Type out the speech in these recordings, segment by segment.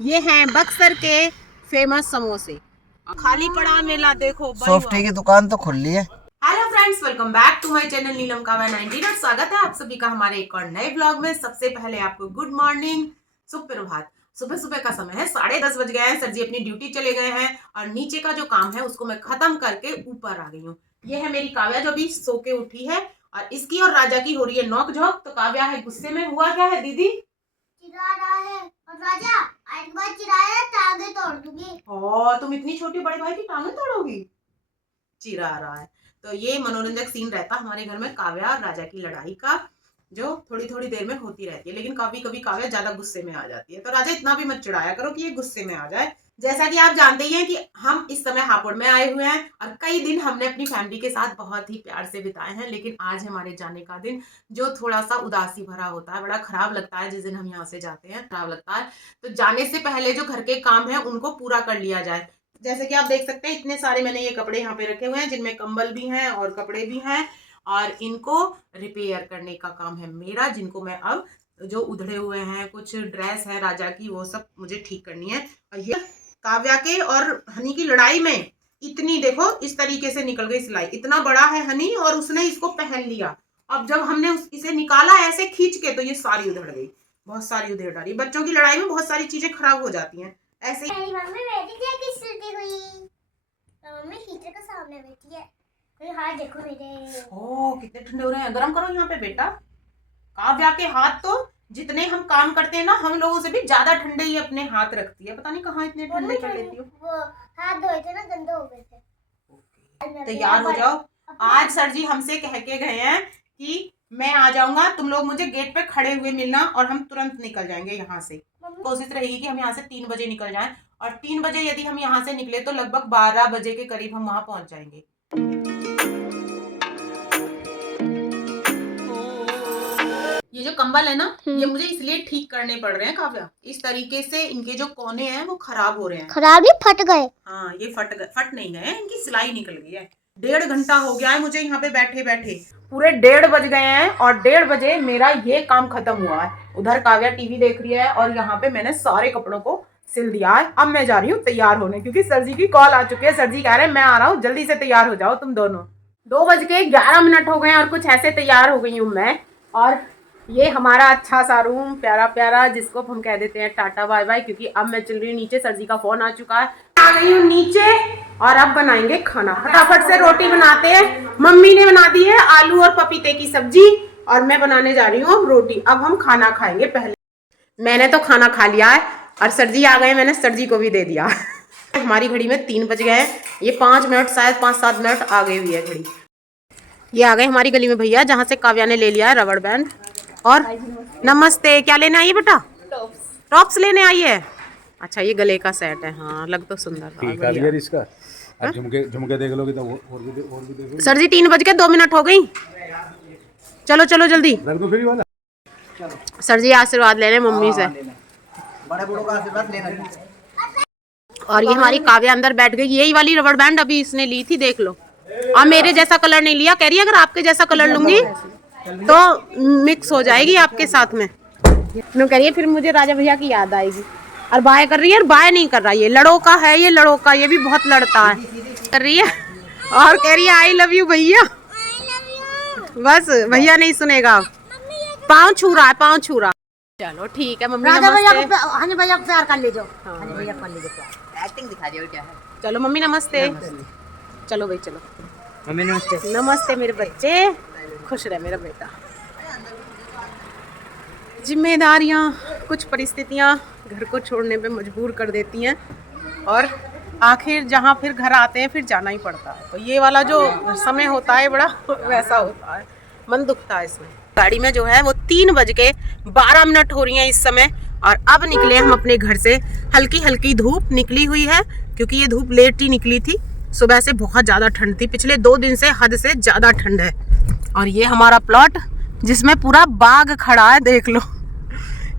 ये हैं बक्सर के फेमस समोसे। खाली पड़ा मेला देखो। सॉफ्टी की दुकान तो खुल ली है। Hello friends, welcome back to my channel Neelam Kavya 19 और स्वागत है आप सभी का हमारे एक और नए ब्लॉग में। सबसे पहले आपको गुड मॉर्निंग, सुप्रभात। सुबह सुबह का समय है, 10:30 बज गए हैं। सर जी अपनी ड्यूटी चले गए हैं और नीचे का जो काम है उसको मैं खत्म करके ऊपर आ गई हूँ। ये है मेरी काव्या जो अभी सो के उठी है और इसकी और राजा की हो रही है नोक झोंक। तो काव्या है गुस्से में। हुआ क्या है दीदी? चिढ़ा रहा है और राजा आज बार चिढ़ाया टांगे तोड़ दूंगी। ओ, तुम इतनी छोटी बड़े भाई की टांगे तोड़ोगी? चिढ़ा रहा है। तो ये मनोरंजक सीन रहता हमारे घर में काव्या और राजा की लड़ाई का, जो थोड़ी थोड़ी देर में होती रहती है। लेकिन कभी कभी काव्या ज्यादा गुस्से में आ जाती है, तो राजा इतना भी मत चिढ़ाया करो कि ये गुस्से में आ जाए। जैसा कि आप जानते ही हैं कि हम इस समय हापुड़ में आए हुए हैं और कई दिन हमने अपनी फैमिली के साथ बहुत ही प्यार से बिताए हैं। लेकिन आज हमारे जाने का दिन जो थोड़ा सा उदासी भरा होता है, बड़ा खराब लगता है जिस दिन हम यहाँ से जाते हैं, खराब लगता है। तो जाने से पहले जो घर के काम है उनको पूरा कर लिया जाए। जैसे कि आप देख सकते हैं इतने सारे मैंने ये कपड़े यहाँ पे रखे हुए हैं जिनमें कंबल भी हैं और कपड़े भी हैं, और इनको रिपेयर करने का काम है मेरा, जिनको मैं अब जो उधड़े हुए हैं, कुछ ड्रेस है राजा की, वो सब मुझे ठीक करनी है। और ये काव्या के और हनी की लड़ाई में इतनी देखो इस तरीके से निकल गई सिलाई। इतना बड़ा है हनी और उसने इसको पहन लिया। अब जब हमने इसे निकाला ऐसे खींच के तो ये सारी उधड़ गई, बहुत सारी उधेड़ डाली। बच्चों की लड़ाई में बहुत सारी चीजें खराब हो जाती हैं ऐसे। मेरी मम्मी बैठी थी किस सिलती हुई, मम्मी हीटर के सामने बैठी है। कोई हाथ देखो मेरे। ओह, कितने ठंडे हो रहे हैं। गरम करो यहाँ पे बेटा। काव्या के हाथ तो जितने हम काम करते हैं ना, हम लोगों से भी ज्यादा ठंडे ही अपने हाथ रखती है। पता नहीं कहाँ इतने ठंडे कर लेती हो। वो हाथ धोए थे ना, गंदे हो गए थे। तैयार हो जाओ। आज सर जी हमसे कह के गए हैं कि मैं आ जाऊंगा, तुम लोग मुझे गेट पे खड़े हुए मिलना और हम तुरंत निकल जाएंगे यहाँ से। कोशिश रहेगी कि हम यहाँ से 3 बजे निकल जाएं, और 3 बजे यदि हम यहाँ से निकले तो लगभग 12 बजे के करीब हम वहां पहुंच जाएंगे। ये जो कंबल है ना, ये मुझे इसलिए ठीक करने पड़ रहे हैं काव्या। इस तरीके से इनके जो कोने हैं वो खराब हो रहे हैं। खराब ही फट गए। हाँ, ये फट नहीं गए, इनकी सिलाई निकल गई है। 1.5 घंटा हो गया है मुझे यहाँ पे बैठे बैठे। पूरे 1:30 बज गए हैं और 1:30 बजे मेरा ये काम खत्म हुआ है। उधर काव्या टीवी देख रही है और यहाँ पे मैंने सारे कपड़ों को सिल दिया है। अब मैं जा रही हूँ तैयार होने, क्योंकि सर जी की कॉल आ चुकी है। सर जी कह रहे हैं मैं आ रहा हूँ, जल्दी से तैयार हो जाओ तुम दोनों। 2:11 हो गए हैं और कुछ ऐसे तैयार हो गई हूँ मैं। और ये हमारा अच्छा सा रूम, प्यारा प्यारा, जिसको हम कह देते हैं टाटा बाय बाय, क्योंकि अब मैं चल रही हूँ नीचे। सर जी का फोन आ चुका है। आ गई हूँ नीचे और अब बनाएंगे खाना। फटाफट से रोटी बनाते हैं। मम्मी ने बना दी है आलू और पपीते की सब्जी और मैं बनाने जा रही हूँ रोटी। अब हम खाना खाएंगे। पहले मैंने तो खाना खा लिया है और सर जी आ गए, मैंने सर जी को भी दे दिया। हमारी घड़ी में 3 बज गए हैं। ये 5 मिनट, शायद 5-7 मिनट आगे हुई है घड़ी। ये आ गए हमारी गली में भैया, जहाँ से काव्या ने ले लिया है रबड़ बैंड। और नमस्ते, क्या लेने आई है बेटा? टॉप्स लेने आई है। अच्छा, ये गले का सेट है। हाँ, लग तो सुंदर इसका। झुमके देख लोगे तो और भी देखो। सर जी 3 बज के 2 मिनट हो गई। चलो चलो जल्दी। फ्री वाला। सर जी आशीर्वाद ले रहे मम्मी से। बड़े बड़ों का आशीर्वाद लेना। और ये हमारी काव्या अंदर बैठ गई। यही वाली रबड़ बैंड अभी इसने ली थी, देख लो। और मेरे जैसा कलर नहीं लिया, कह रही है अगर आपके जैसा कलर लूंगी तो मिक्स हो जाएगी आपके साथ में। नो कह रही है फिर मुझे राजा भैया की याद आएगी। और बाय कर रही है, और बाय नहीं कर रहा, ये लड़ोका है, ये लड़ोका, ये भी बहुत लड़ता है। कर रही है और कह रही है आई लव यू भैया। बस भैया नहीं सुनेगा, पाँव छू रहा है, पाँव छू रहा। चलो ठीक है मम्मी, राजा भैया नमस्ते। को हनी भैया को प्यार कर ले जाओ। हनी भैया कर ले जाओ, एक्टिंग दिखा दिया क्या है। चलो मम्मी नमस्ते। चलो भाई चलो। मम्मी नमस्ते। नमस्ते मेरे बच्चे, खुश रहे मेरा बेटा। जिम्मेदारियाँ, कुछ परिस्थितियाँ घर को छोड़ने पे मजबूर कर देती हैं और आखिर जहाँ फिर घर आते हैं फिर जाना ही पड़ता है। तो ये वाला जो समय होता है बड़ा वैसा होता है, मन दुखता है इसमें। गाड़ी में जो है वो 3 बज के 12 मिनट हो रही हैं इस समय और अब निकले हम अपने घर से। हल्की हल्की धूप निकली हुई है, क्योंकि ये धूप लेट ही निकली थी। सुबह से बहुत ज़्यादा ठंड थी, पिछले 2 दिन से हद से ज़्यादा ठंड है। और ये हमारा प्लॉट जिसमें पूरा बाग खड़ा है, देख लो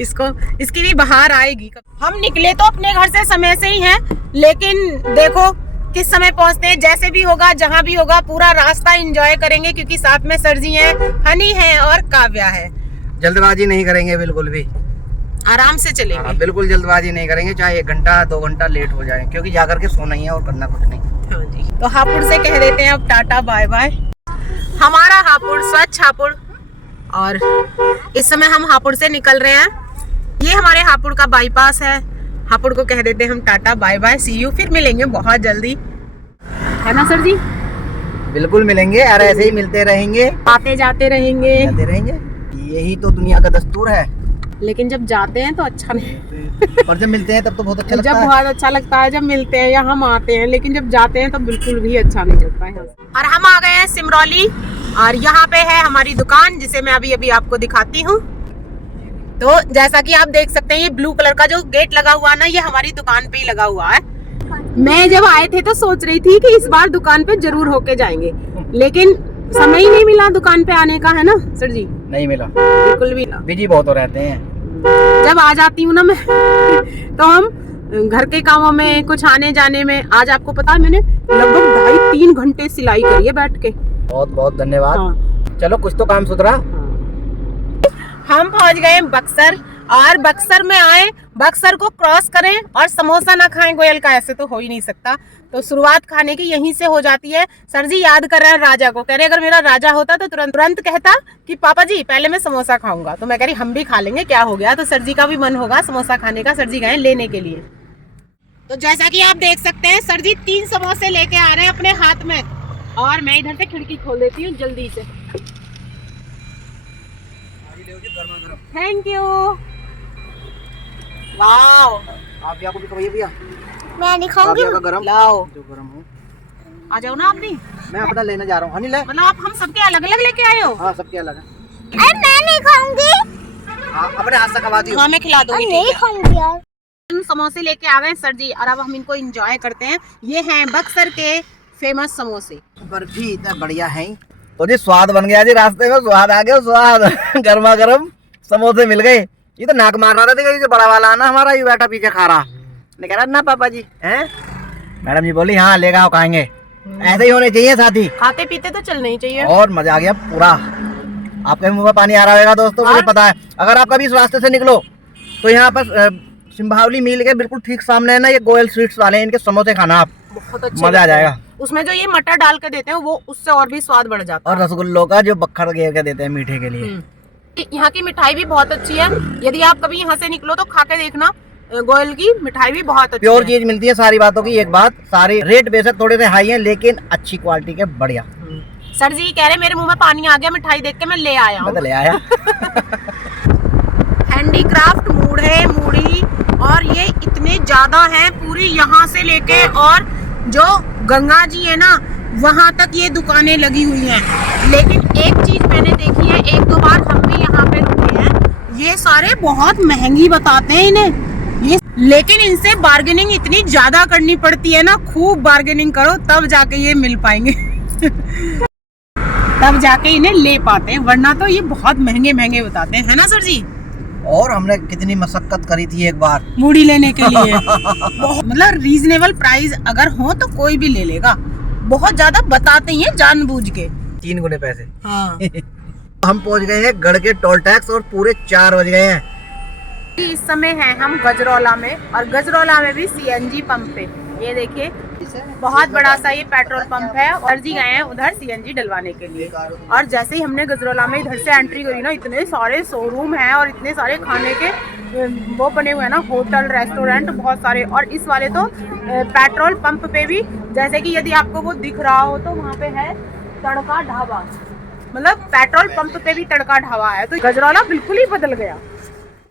इसको, इसकी भी बहार आएगी। हम निकले तो अपने घर से समय से ही हैं, लेकिन देखो किस समय पहुंचते हैं। जैसे भी होगा, जहां भी होगा, पूरा रास्ता एंजॉय करेंगे, क्योंकि साथ में सर जी हैं, हनी है और काव्या है। जल्दबाजी नहीं करेंगे बिल्कुल भी। आराम से चलेंगे। हाँ, बिल्कुल जल्दबाजी नहीं करेंगे, चाहे 1 घंटा 2 घंटा लेट हो जाए, क्योंकि जाकर के सोना ही है और करना कुछ नहीं। हाँ जी, तो हापुड़ से कह देते हैं अब टाटा बाय बाय। हमारा हापुड़, स्वच्छ हापुड़, और इस समय हम हापुड़ से निकल रहे हैं। ये हमारे हापुड़ का बाईपास है। हापुड़ को कह देते हैं हम tata bye bye, see you, फिर मिलेंगे बहुत जल्दी, है ना सर जी? बिल्कुल मिलेंगे और ऐसे ही मिलते रहेंगे, आते जाते रहेंगे, यही तो दुनिया का दस्तूर है। लेकिन जब जाते हैं तो अच्छा नहीं पर जब मिलते हैं तब तो बहुत अच्छा लगता जब है। बहुत अच्छा लगता है जब मिलते हैं या हम आते हैं, लेकिन जब जाते हैं तो बिल्कुल भी अच्छा नहीं लगता है। और हम आ गए हैं सिमरौली, और यहाँ पे है हमारी दुकान, जिसे मैं अभी अभी आपको दिखाती हूँ। तो जैसा कि आप देख सकते हैं, ये ब्लू कलर का जो गेट लगा हुआ है ना, ये हमारी दुकान पे ही लगा हुआ है। मैं जब आए थे तो सोच रही थी कि इस बार दुकान पे जरूर होके जाएंगे, लेकिन समय ही नहीं मिला दुकान पे आने का, है ना सर जी? नहीं मिला, बिल्कुल भी ना, बिजी बहुत हो रहते हैं। जब आ जाती हूँ ना मैं तो हम घर के कामों में, कुछ आने जाने में। आज आपको पता है मैंने लगभग 2.5-3 घंटे सिलाई करी है बैठ के। बहुत बहुत धन्यवाद। हाँ। चलो कुछ तो काम सुधरा। हम पहुंच गए बक्सर, और बक्सर में आए, बक्सर को क्रॉस करें और समोसा ना खाएं गोयल का, ऐसे तो हो ही नहीं सकता। तो शुरुआत खाने की यहीं से हो जाती है। सर जी याद कर रहे हैं राजा को, कह रहे अगर मेरा राजा होता तो तुरंत कहता कि पापा जी पहले मैं समोसा खाऊंगा। तो मैं कह रही हम भी खा लेंगे, क्या हो गया। तो सर जी का भी मन होगा समोसा खाने का, सर जी गए लेने के लिए। तो जैसा कि आप देख सकते हैं, सर जी 3 समोसे लेके आ रहे हैं अपने हाथ में, और मैं इधर से खिड़की खोल देती हूँ जल्दी से। Thank you. वाओ, आप क्या को भी कहिए भैया, मैं नहीं खाऊंगी। आप गरम लाओ, जो गरम हो। आ जाओ ना आप भी। मैं अपना लेने जा रहा हूँ। अनिल है? मतलब आप हम सबके अलग अलग लेके आए हो? हाँ, सबके अलग है। अरे मैं नहीं खाऊंगी। हाँ, अपने हाथ से खवा दियो। हाँ मैं खिला दूंगी। नहीं खाऊंगी यार। हम समोसे लेके आ गए सर जी, और अब हम इनको एंजॉय करते हैं। ये हैं बक्सर के फेमस समोसे। बर्फी इतना बढ़िया है। तो जी स्वाद बन गया जी, रास्ते में स्वाद आ गया, स्वाद। गर्मा गर्म समोसे मिल गए। ये तो नाक मार रहा था, ये जो बड़ा वाला ना हमारा, ये बैठा पीछे खा रहा। ने कह रहा ना पापा जी हैं। मैडम जी बोली हाँ लेगा आओ, खाएंगे। ऐसे ही होने चाहिए साथी, खाते पीते तो चलना ही चाहिए। और मजा आ गया पूरा। आपके मुंह में पानी आ रहा होगा दोस्तों, मुझे पता है। अगर आप कभी इस रास्ते से निकलो तो यहाँ पर सिंभावली मिल के बिल्कुल ठीक सामने है ना, ये गोयल स्वीट्स वाले हैं, इनके समोसे खाना आप, बहुत अच्छे मजा आ जाएगा। उसमें जो ये मटर डाल के देते हैं वो उससे और भी स्वाद बढ़ जाता है। और रसगुल्लों का जो बखर घेर के देते हैं मीठे के लिए। यहाँ की मिठाई भी बहुत अच्छी है, यदि आप कभी यहाँ से निकलो तो खा के देखना। गोयल की मिठाई भी बहुत अच्छी प्योर है। चीज मिलती है। सारी बातों की एक बात, सारे रेट बेशक थोड़े से हाई हैं, लेकिन अच्छी क्वालिटी के, बढ़िया। सर जी कह रहे मेरे मुंह में पानी आ गया मिठाई देख के, मैं ले आया हूँ। ले आया। हैंडीक्राफ्ट मूढ़े मूढ़ी, और ये इतने ज्यादा हैं, पूरी यहाँ से लेके और जो गंगा जी है ना वहां तक ये दुकानें लगी हुई हैं। लेकिन एक चीज मैंने देखी है, 1-2 बार हम भी यहाँ पे रुके हैं, ये सारे बहुत महंगी बताते हैं इन्हें ये, लेकिन इनसे बार्गेनिंग इतनी ज्यादा करनी पड़ती है ना, खूब बार्गेनिंग करो तब जाके ये मिल पाएंगे। तब जाके इन्हें ले पाते हैं, वरना तो ये बहुत महंगे महंगे बताते हैं, है ना सर जी? और हमने कितनी मशक्कत करी थी एक बार मूढ़ी लेने के लिए। मतलब रीजनेबल प्राइस अगर हो तो कोई भी ले लेगा, बहुत ज्यादा बताते ही हैं जानबूझ के, 3 गुने पैसे। हाँ। हम पहुंच गए हैं गढ़ के टोल टैक्स, और पूरे 4 बज गए हैं। इस समय है हम गजरौला में, और गजरौला में भी सीएनजी पंप पे, ये देखिए बहुत बड़ा सा ये पेट्रोल पंप है, और जी गए हैं उधर सीएनजी डलवाने के लिए। और जैसे ही हमने गजरौला में इधर से एंट्री करी ना, इतने सारे शोरूम हैं और इतने सारे खाने के वो बने हुए हैं ना, होटल रेस्टोरेंट बहुत सारे। और इस वाले तो पेट्रोल पंप पे भी, जैसे कि यदि आपको वो दिख रहा हो तो वहाँ पे है तड़का ढाबा, मतलब पेट्रोल पंप पे भी तड़का ढाबा है। तो गजरौला बिल्कुल ही बदल गया।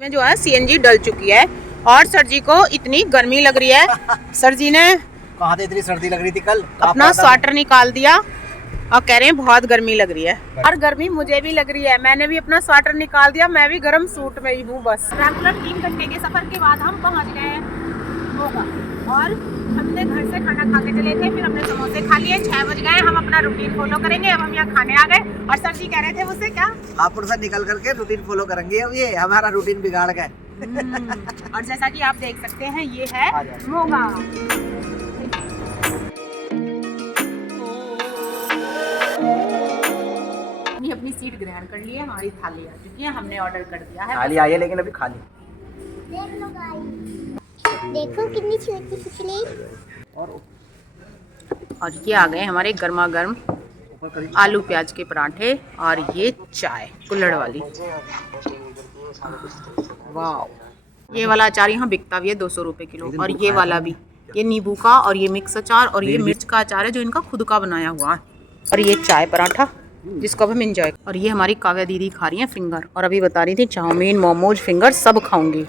में जो है सीएनजी डल चुकी है, और सर जी को इतनी गर्मी लग रही है, सर जी ने कहाँ से इतनी सर्दी लग रही थी कल, अपना स्वेटर निकाल दिया और कह रहे हैं बहुत गर्मी लग रही है। और गर्मी मुझे भी लग रही है, मैंने भी अपना स्वेटर निकाल दिया, मैं भी गर्म सूट में ही हूँ बस। रेगुलर 3 घंटे के सफर के बाद हम पहुँच गए मोगा, और हमने घर से खाना खा के चले थे, फिर हमने समोसे खा लिए, 6 बज गए। हम अपना रूटीन फॉलो करेंगे, अब हम यहाँ खाने आ गए। और सर जी कह रहे थे मुझसे क्या, हापुड़ से निकल करके रूटीन फॉलो करेंगे, अब ये हमारा रूटीन बिगाड़ गए। और जैसा कि आप देख सकते हैं ये है मोगा। अपनी सीट ग्रहण कर ली है, हमारी थाली आ चुकी है, हमने ऑर्डर कर दिया है। थाली आई है लेकिन अभी खाली। देख लो गाइस, देखो कितनी छोटी सी प्लेट। और ये आ गए हमारे गर्मा गर्म आलू प्याज के पराठे और ये चाय कुल्हड़ वाली। वाह, ये वाला अचार यहाँ बिकता भी है 200 रुपये किलो, और ये वाला भी, ये नींबू का और ये मिक्स अचार और ये मिर्च का अचार है जो इनका खुद का बनाया हुआ है। और ये चाय पराठा जिसको अब हम एंजॉय। और ये हमारी काव्या दीदी खा रही हैं फिंगर, और अभी बता रही थी चाउमीन मोमोज फिंगर सब खाऊंगी।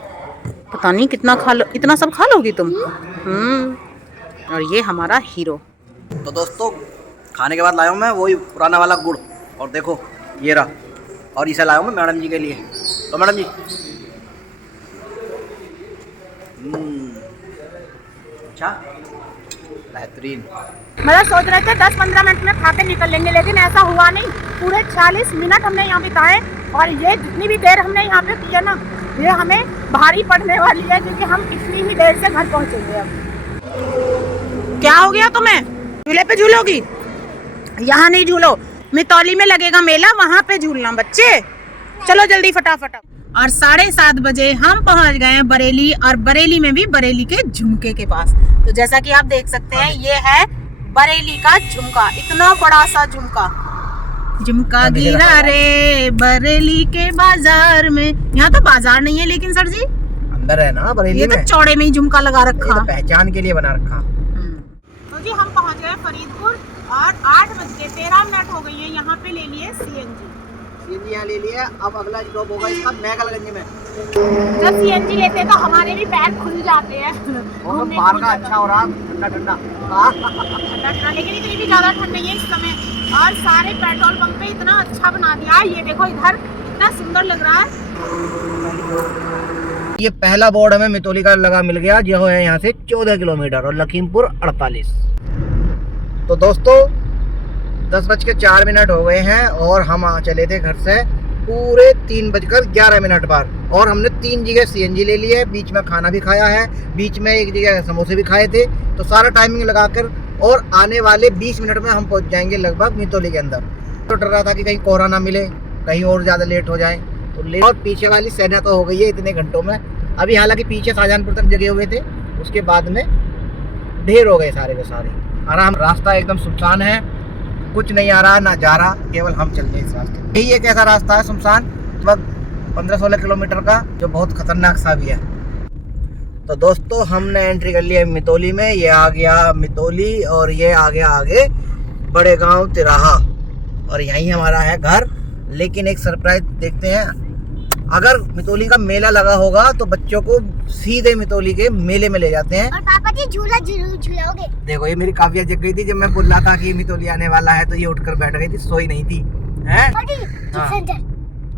पता नहीं कितना खा लो, इतना सब खा लोगी तुम। और ये हमारा हीरो। तो दोस्तों खाने के बाद लाया हूँ मैं वही पुराना वाला गुड़, और देखो ये रहा, और इसे लाया हूँ मैं मैडम जी के लिए। तो मैडम जी अच्छा बेहतरीन। मतलब सोच रहे थे 10-15 मिनट में खा के निकल लेंगे, लेकिन ऐसा हुआ नहीं। पूरे 40 मिनट हमने यहाँ बिताए, और ये जितनी भी देर हमने यहाँ पे की है ना, ये हमें भारी पड़ने वाली है, क्योंकि हम इतनी ही देर से घर पहुँचेंगे। अब क्या हो गया तुम्हें? झूले पे झूलोगी? यहाँ नहीं झूलो, मितौली में लगेगा मेला, वहाँ पे झूलना बच्चे। चलो जल्दी फटाफट। और 7:30 बजे हम पहुँच गए हैं बरेली, और बरेली में भी बरेली के झुमके के पास। तो जैसा कि आप देख सकते हैं ये है बरेली का झुमका, इतना बड़ा सा झुमका। झुमका गिरा रे बरेली के बाजार में। यहाँ तो बाजार नहीं है लेकिन सर जी अंदर है ना बरेली ये तो में, चौड़े में ही झुमका लगा रखा। तो पहचान के लिए बना रखा। तो जी हम पहुँच गए फरीदपुर, और 8:13 हो गई है। यहाँ पे ले लिए सीएनजी यहाँ ले लिया। अब अगला स्टॉप होगा इसका मैगलगंज में। जब सीएनजी लेते तो हमारे भी पैर खुल जाते हैं। मौसम बाहर का अच्छा हो रहा, ठंडा ठंडा। लेकिन इतनी भी ज्यादा ठंड नहीं है इस समय, और सारे पेट्रोल पंप पे इतना अच्छा बना दिया है। ये देखो इधर इतना सुंदर लग रहा है। ये पहला बोर्ड हमें मितौली का लगा मिल गया, जो है यहाँ से 14 किलोमीटर, और लखीमपुर 48। तो दोस्तों 10:04 हो गए हैं, और हम चले थे घर से पूरे 3:11 पर, और हमने 3 जगह सीएनजी ले लिए, बीच में खाना भी खाया है, बीच में एक जगह समोसे भी खाए थे। तो सारा टाइमिंग लगाकर, और आने वाले 20 मिनट में हम पहुंच जाएंगे लगभग मितौली के अंदर। तो डर रहा था कि कहीं कोहरा ना मिले, कहीं और ज़्यादा लेट हो जाए, तो लेट। और पीछे वाली सेना तो हो गई है इतने घंटों में। अभी हालांकि पीछे शाहजहानपुर तक जगह हुए थे, उसके बाद में ढेर हो गए सारे के सारे। आराम, रास्ता एकदम सुनसान है, कुछ नहीं आ रहा ना जा रहा, केवल हम चल रहे इस रास्ते। यही एक ऐसा रास्ता है सुनसान, लगभग 15-16 किलोमीटर का, जो बहुत खतरनाक सा भी है। तो दोस्तों हमने एंट्री कर लिया मितौली में। ये आ गया मितौली, और ये आ गया आगे बड़े गांव तिराहा, और यहीं हमारा है घर। लेकिन एक सरप्राइज देखते हैं, अगर मितौली का मेला लगा होगा तो बच्चों को सीधे मितौली के मेले में ले जाते हैं। और पापा जी झूला जरूर झूलोगे। देखो ये मेरी काव्या जग गई थी जब मैं बोल रहा था कि मितौली आने वाला है, तो ये उठकर बैठ गई थी, सोई नहीं थी। हैं?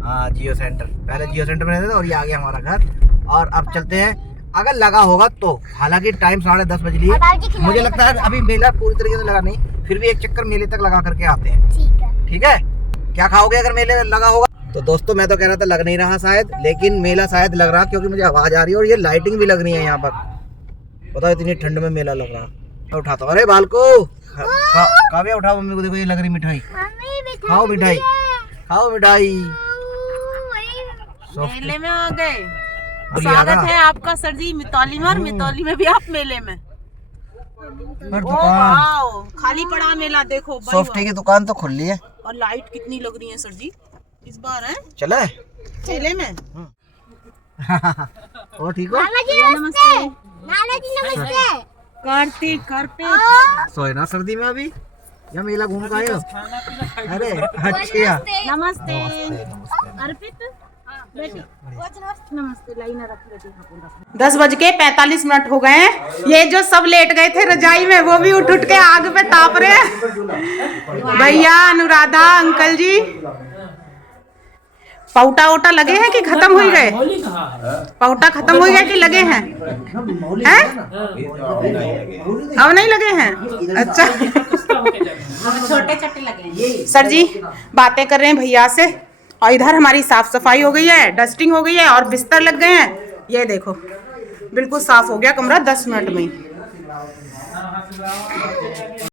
हाँ जियो सेंटर, पहले जियो सेंटर में रहते थे, और ये आ गया हमारा घर। और अब चलते हैं, अगर लगा होगा तो। हालांकि टाइम 10:30 बज रही है, मुझे लगता है अभी मेला पूरी तरीके से लगा नहीं, फिर भी एक चक्कर मेले तक लगा करके आते हैं। ठीक है? क्या खाओगे अगर मेले में लगा होगा? तो दोस्तों मैं तो कह रहा था लग नहीं रहा शायद, लेकिन मेला शायद लग रहा, क्योंकि मुझे आवाज आ रही है, और ये लाइटिंग भी लग रही है यहाँ पर। पता है इतनी ठंड में मेला लग रहा। मैं उठाता हूँ, अरे बाल को काव्या उठाओ, मम्मी को देखो ये लग रही मिठाई। खाओ मिठाई, खाओ मिठाई। मेले में आ गए। स्वागत है आपका सर जी मितौली में, और मितौली में भी आप मेले में। खाली पड़ा मेला देखो। सॉफ्टी की दुकान तो खुली है, और लाइट कितनी लग रही है सर जी इस बार है चले मेले में। ओ ठीक हो? नमस्ते नाना जी, नमस्ते। कार्तिक करते सोए ना सर्दी में अभी, या मेला घूम के आए हो? अरे अच्छा, नमस्ते अर्पित बेटी, नमस्ते। लाइन रख लेती हूं। 10:45 हो गए हैं। ये जो सब लेट गए थे रजाई में, वो भी उठ के आग पे ताप रहे हैं। भैया, अनुराधा, अंकल जी, पौटा वोटा लगे हैं कि खत्म हो गए? पौटा खत्म हो गया कि लगे हैं? हैं? अब नहीं लगे हैं? अच्छा, छोटे छोटे लगे हैं। सर जी बातें कर रहे हैं भैया से, और इधर हमारी साफ सफाई हो गई है, डस्टिंग हो गई है, और बिस्तर लग गए हैं। ये देखो बिल्कुल साफ हो गया कमरा 10 मिनट में।